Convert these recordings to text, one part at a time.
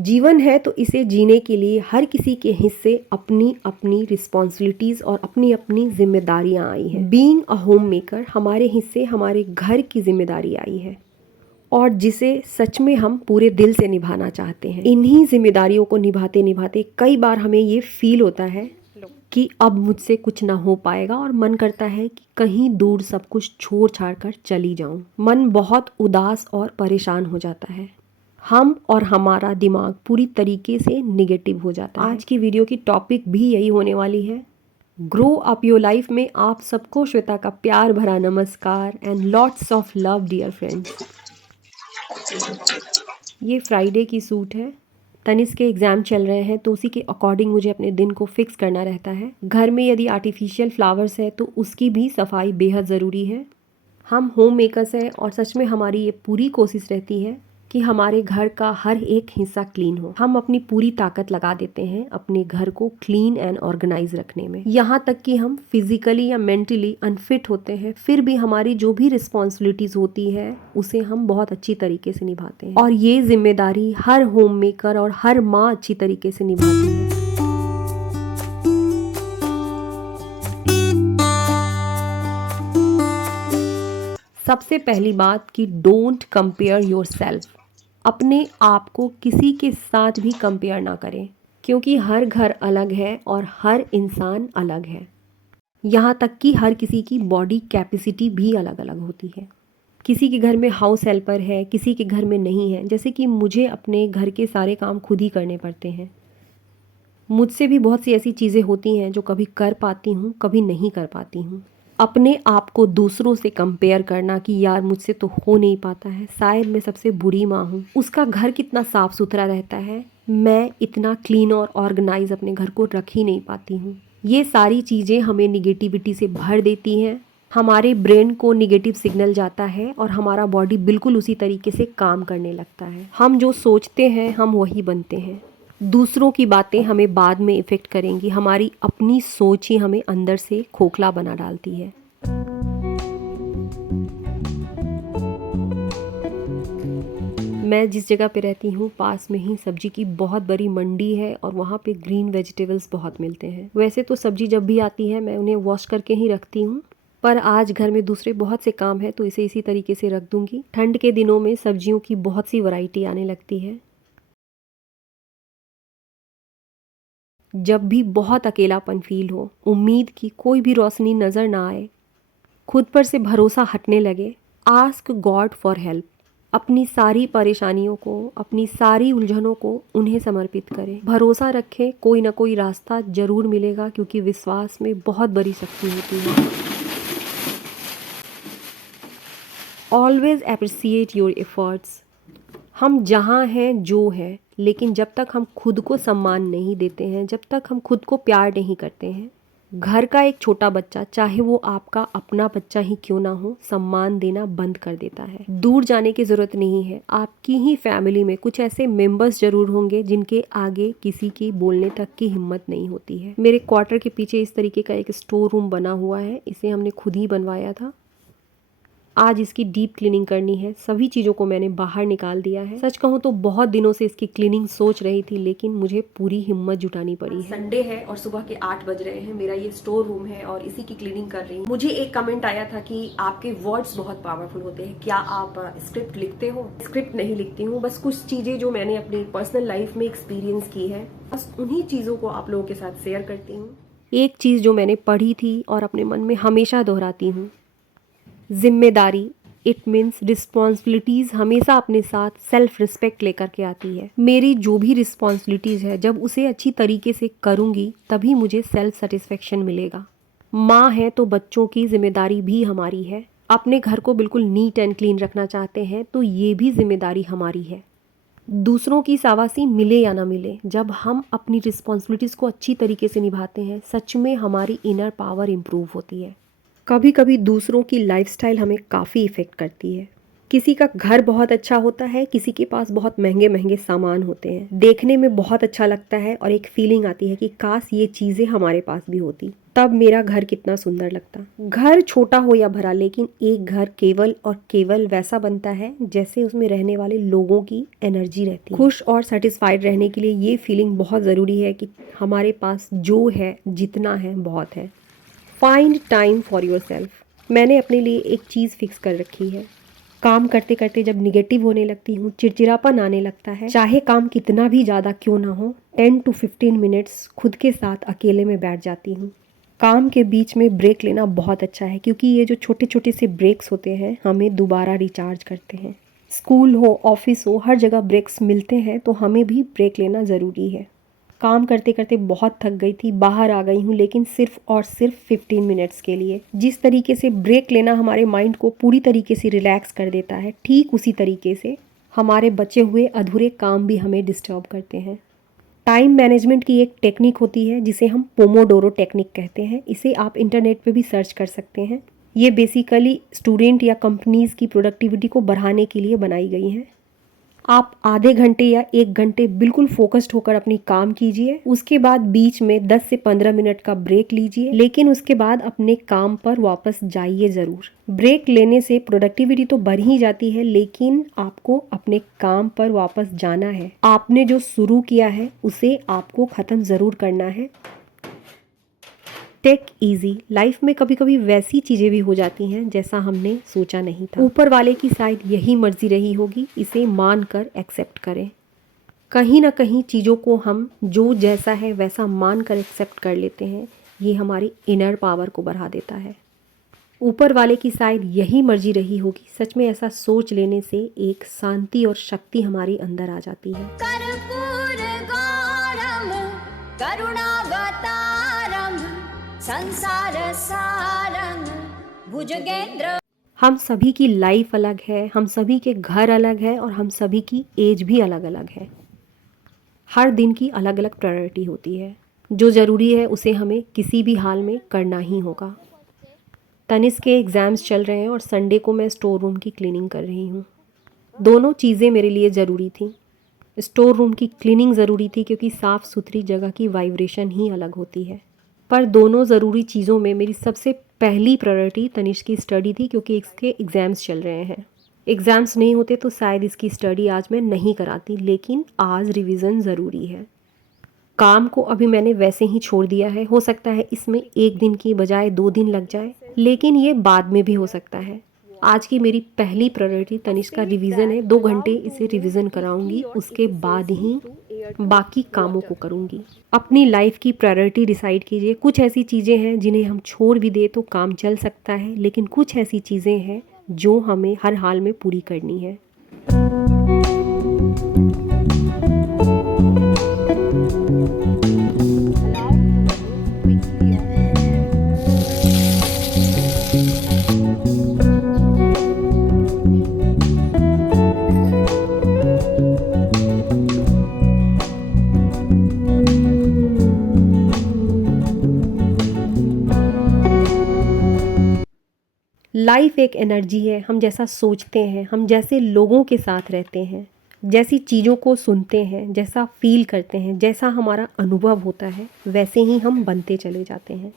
जीवन है तो इसे जीने के लिए हर किसी के हिस्से अपनी अपनी रिस्पॉन्सिबिलिटीज और अपनी अपनी जिम्मेदारियां आई हैं। बीइंग अ होम मेकर हमारे हिस्से हमारे घर की जिम्मेदारी आई है और जिसे सच में हम पूरे दिल से निभाना चाहते हैं। इन्हीं जिम्मेदारियों को निभाते निभाते कई बार हमें ये फील होता है कि अब मुझसे कुछ ना हो पाएगा और मन करता है कि कहीं दूर सब कुछ छोड़ छाड़ कर चली जाऊं। मन बहुत उदास और परेशान हो जाता है। हम और हमारा दिमाग पूरी तरीके से निगेटिव हो जाता है। आज की वीडियो की टॉपिक भी यही होने वाली है। ग्रो अप योर लाइफ में आप सबको श्वेता का प्यार भरा नमस्कार and lots of love dear friends. ये फ्राइडे की सूट है। तनिष्क के एग्ज़ाम चल रहे हैं तो उसी के अकॉर्डिंग मुझे अपने दिन को फिक्स करना रहता है। घर में यदि आर्टिफिशियल फ्लावर्स है तो उसकी भी सफाई बेहद ज़रूरी है। हम होम मेकर्स हैं और सच में हमारी ये पूरी कोशिश रहती है कि हमारे घर का हर एक हिस्सा क्लीन हो। हम अपनी पूरी ताकत लगा देते हैं अपने घर को क्लीन एंड ऑर्गेनाइज रखने में। यहाँ तक कि हम फिजिकली या मेंटली अनफिट होते हैं, फिर भी हमारी जो भी रिस्पॉन्सिबिलिटीज होती है उसे हम बहुत अच्छी तरीके से निभाते हैं और ये जिम्मेदारी हर होम मेकर और हर माँ अच्छी तरीके से निभाती है। सबसे पहली बात कि डोंट कंपेयर योर सेल्फ। अपने आप को किसी के साथ भी कंपेयर ना करें, क्योंकि हर घर अलग है और हर इंसान अलग है। यहाँ तक कि हर किसी की बॉडी कैपेसिटी भी अलग अलग होती है। किसी के घर में हाउस हेल्पर है, किसी के घर में नहीं है। जैसे कि मुझे अपने घर के सारे काम खुद ही करने पड़ते हैं। मुझसे भी बहुत सी ऐसी चीज़ें होती हैं जो कभी कर पाती हूँ, कभी नहीं कर पाती हूँ। अपने आप को दूसरों से कंपेयर करना कि यार मुझसे तो हो नहीं पाता है, शायद मैं सबसे बुरी माँ हूँ, उसका घर कितना साफ सुथरा रहता है, मैं इतना क्लीन और ऑर्गेनाइज अपने घर को रख ही नहीं पाती हूँ। ये सारी चीज़ें हमें निगेटिविटी से भर देती हैं। हमारे ब्रेन को निगेटिव सिग्नल जाता है और हमारा बॉडी बिल्कुल उसी तरीके से काम करने लगता है। हम जो सोचते हैं हम वही बनते हैं। दूसरों की बातें हमें बाद में इफ़ेक्ट करेंगी, हमारी अपनी सोच ही हमें अंदर से खोखला बना डालती है। मैं जिस जगह पे रहती हूँ पास में ही सब्जी की बहुत बड़ी मंडी है और वहाँ पे ग्रीन वेजिटेबल्स बहुत मिलते हैं। वैसे तो सब्जी जब भी आती है मैं उन्हें वॉश करके ही रखती हूँ, पर आज घर में दूसरे बहुत से काम है तो इसे इसी तरीके से रख दूँगी। ठंड के दिनों में सब्जियों की बहुत सी वैरायटी आने लगती है। जब भी बहुत अकेलापन फील हो, उम्मीद की कोई भी रोशनी नज़र ना आए, खुद पर से भरोसा हटने लगे, आस्क गॉड फॉर हेल्प। अपनी सारी परेशानियों को, अपनी सारी उलझनों को उन्हें समर्पित करें। भरोसा रखें, कोई ना कोई रास्ता जरूर मिलेगा, क्योंकि विश्वास में बहुत बड़ी शक्ति होती है। Always appreciate your efforts. हम जहाँ हैं जो है, लेकिन जब तक हम खुद को सम्मान नहीं देते हैं, जब तक हम खुद को प्यार नहीं करते हैं, घर का एक छोटा बच्चा, चाहे वो आपका अपना बच्चा ही क्यों ना हो, सम्मान देना बंद कर देता है। दूर जाने की ज़रूरत नहीं है। आपकी ही फैमिली में कुछ ऐसे मेंबर्स ज़रूर होंगे जिनके आगे किसी की बोलने तक की हिम्मत नहीं होती है। मेरे क्वार्टर के पीछे इस तरीके का एक स्टोर रूम बना हुआ है। इसे हमने खुद ही बनवाया था। आज इसकी डीप क्लीनिंग करनी है। सभी चीज़ों को मैंने बाहर निकाल दिया है। सच कहूँ तो बहुत दिनों से इसकी क्लीनिंग सोच रही थी, लेकिन मुझे पूरी हिम्मत जुटानी पड़ी है। संडे है और सुबह के 8 बज रहे हैं। मेरा ये स्टोर रूम है और इसी की क्लीनिंग कर रही हूँ। मुझे एक कमेंट आया था कि आपके वर्ड्स बहुत पावरफुल होते हैं, क्या आप स्क्रिप्ट लिखते हो? स्क्रिप्ट नहीं लिखती हूँ, बस कुछ चीज़ें जो मैंने अपनी पर्सनल लाइफ में एक्सपीरियंस की है, बस उन्हीं चीज़ों को आप लोगों के साथ शेयर करती हूँ। एक चीज़ जो मैंने पढ़ी थी और अपने मन में हमेशा दोहराती हूँ, जिम्मेदारी, इट मीन्स रिस्पॉन्सिबिलिटीज़ हमेशा अपने साथ सेल्फ रिस्पेक्ट लेकर के आती है। मेरी जो भी रिस्पॉन्सिबिलिटीज़ है, जब उसे अच्छी तरीके से करूँगी तभी मुझे सेल्फ सेटिस्फेक्शन मिलेगा। माँ है तो बच्चों की जिम्मेदारी भी हमारी है। अपने घर को बिल्कुल नीट एंड क्लीन रखना चाहते हैं तो ये भी जिम्मेदारी हमारी है। दूसरों की शाबाशी मिले या ना मिले, जब हम अपनी रिस्पॉन्सिबिलिटीज़ को अच्छी तरीके से निभाते हैं, सच में हमारी इनर पावर इम्प्रूव होती है। कभी कभी दूसरों की लाइफस्टाइल हमें काफ़ी इफ़ेक्ट करती है। किसी का घर बहुत अच्छा होता है, किसी के पास बहुत महंगे महंगे सामान होते हैं, देखने में बहुत अच्छा लगता है और एक फीलिंग आती है कि काश ये चीज़ें हमारे पास भी होती। तब मेरा घर कितना सुंदर लगता। घर छोटा हो या भरा, लेकिन एक घर केवल और केवल वैसा बनता है जैसे उसमें रहने वाले लोगों की एनर्जी रहती है। खुश और सेटिस्फाइड रहने के लिए ये फीलिंग बहुत ज़रूरी है कि हमारे पास जो है, जितना है, बहुत है। Find time for your self. मैंने अपने लिए एक चीज़ फिक्स कर रखी है। काम करते करते जब निगेटिव होने लगती हूँ, चिड़चिड़ापन आने लगता है, चाहे काम कितना भी ज़्यादा क्यों ना हो, 10 to 15 मिनट्स खुद के साथ अकेले में बैठ जाती हूँ। काम के बीच में ब्रेक लेना बहुत अच्छा है, क्योंकि ये जो छोटे छोटे से ब्रेक्स होते हैं हमें दोबारा रिचार्ज करते हैं। स्कूल हो, ऑफिस हो, हर जगह ब्रेक्स मिलते हैं, तो हमें भी ब्रेक लेना ज़रूरी है। काम करते करते बहुत थक गई थी, बाहर आ गई हूँ, लेकिन सिर्फ और सिर्फ 15 मिनट्स के लिए। जिस तरीके से ब्रेक लेना हमारे माइंड को पूरी तरीके से रिलैक्स कर देता है, ठीक उसी तरीके से हमारे बचे हुए अधूरे काम भी हमें डिस्टर्ब करते हैं। टाइम मैनेजमेंट की एक टेक्निक होती है जिसे हम पोमोडोरो टेक्निक कहते हैं। इसे आप इंटरनेट पे भी सर्च कर सकते हैं। ये बेसिकली स्टूडेंट या कंपनीज़ की प्रोडक्टिविटी को बढ़ाने के लिए बनाई गई हैं। आप आधे घंटे या 1 घंटे बिल्कुल फोकस्ड होकर अपनी काम कीजिए, उसके बाद बीच में 10 से 15 मिनट का ब्रेक लीजिए, लेकिन उसके बाद अपने काम पर वापस जाइए ज़रूर। ब्रेक लेने से प्रोडक्टिविटी तो बढ़ ही जाती है, लेकिन आपको अपने काम पर वापस जाना है। आपने जो शुरू किया है उसे आपको ख़त्म ज़रूर करना है। Take easy. लाइफ में कभी कभी वैसी चीज़ें भी हो जाती हैं जैसा हमने सोचा नहीं था। ऊपर वाले की शायद यही मर्जी रही होगी, इसे मान कर एक्सेप्ट करें। कहीं ना कहीं चीज़ों को हम जो जैसा है वैसा मान कर एक्सेप्ट कर लेते हैं, ये हमारी इनर पावर को बढ़ा देता है। ऊपर वाले की शायद यही मर्जी रही होगी। सच में ऐसा सोच लेने से एक शांति और शक्ति हमारी अंदर आ जाती है। कर्पूर गौरम करुणावतारम संसार सारम भुजगेंद्र। हम सभी की लाइफ अलग है, हम सभी के घर अलग है, और हम सभी की एज भी अलग अलग है। हर दिन की अलग अलग प्रायोरिटी होती है। जो ज़रूरी है उसे हमें किसी भी हाल में करना ही होगा। तनिष्क के एग्ज़ाम्स चल रहे हैं और संडे को मैं स्टोर रूम की क्लीनिंग कर रही हूँ। दोनों चीज़ें मेरे लिए ज़रूरी थी। स्टोर रूम की क्लीनिंग ज़रूरी थी क्योंकि साफ़ सुथरी जगह की वाइब्रेशन ही अलग होती है। पर दोनों ज़रूरी चीज़ों में मेरी सबसे पहली प्रायोरिटी तनिष्क की स्टडी थी, क्योंकि इसके एग्ज़ाम्स चल रहे हैं। एग्ज़ाम्स नहीं होते तो शायद इसकी स्टडी आज मैं नहीं कराती, लेकिन आज रिवीजन ज़रूरी है। काम को अभी मैंने वैसे ही छोड़ दिया है। हो सकता है इसमें 1 दिन की बजाय 2 दिन लग जाए, लेकिन ये बाद में भी हो सकता है। आज की मेरी पहली प्रायोरिटी तनिष्क का रिवीजन है। 2 घंटे इसे रिवीजन कराऊंगी, उसके बाद ही बाकी कामों को करूंगी। अपनी लाइफ की प्रायोरिटी डिसाइड कीजिए। कुछ ऐसी चीज़ें हैं जिन्हें हम छोड़ भी दे तो काम चल सकता है, लेकिन कुछ ऐसी चीज़ें हैं जो हमें हर हाल में पूरी करनी है। लाइफ एक एनर्जी है। हम जैसा सोचते हैं, हम जैसे लोगों के साथ रहते हैं, जैसी चीज़ों को सुनते हैं, जैसा फील करते हैं, जैसा हमारा अनुभव होता है, वैसे ही हम बनते चले जाते हैं।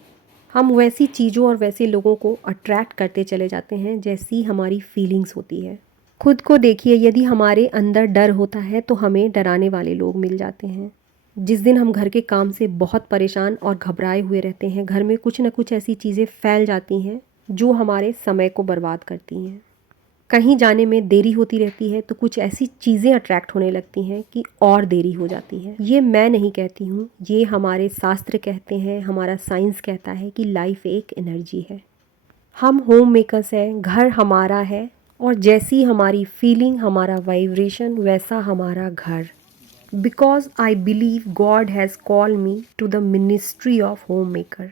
हम वैसी चीज़ों और वैसे लोगों को अट्रैक्ट करते चले जाते हैं जैसी हमारी फीलिंग्स होती है। खुद को देखिए, यदि हमारे अंदर डर होता है तो हमें डराने वाले लोग मिल जाते हैं। जिस दिन हम घर के काम से बहुत परेशान और घबराए हुए रहते हैं, घर में कुछ ना कुछ ऐसी चीज़ें फैल जाती हैं जो हमारे समय को बर्बाद करती हैं। कहीं जाने में देरी होती रहती है तो कुछ ऐसी चीज़ें अट्रैक्ट होने लगती हैं कि और देरी हो जाती है। ये मैं नहीं कहती हूँ, ये हमारे शास्त्र कहते हैं, हमारा साइंस कहता है कि लाइफ एक एनर्जी है। हम होम मेकर्स हैं, घर हमारा है, और जैसी हमारी फीलिंग, हमारा वाइब्रेशन, वैसा हमारा घर। Because I believe God has called me to the ministry of home maker.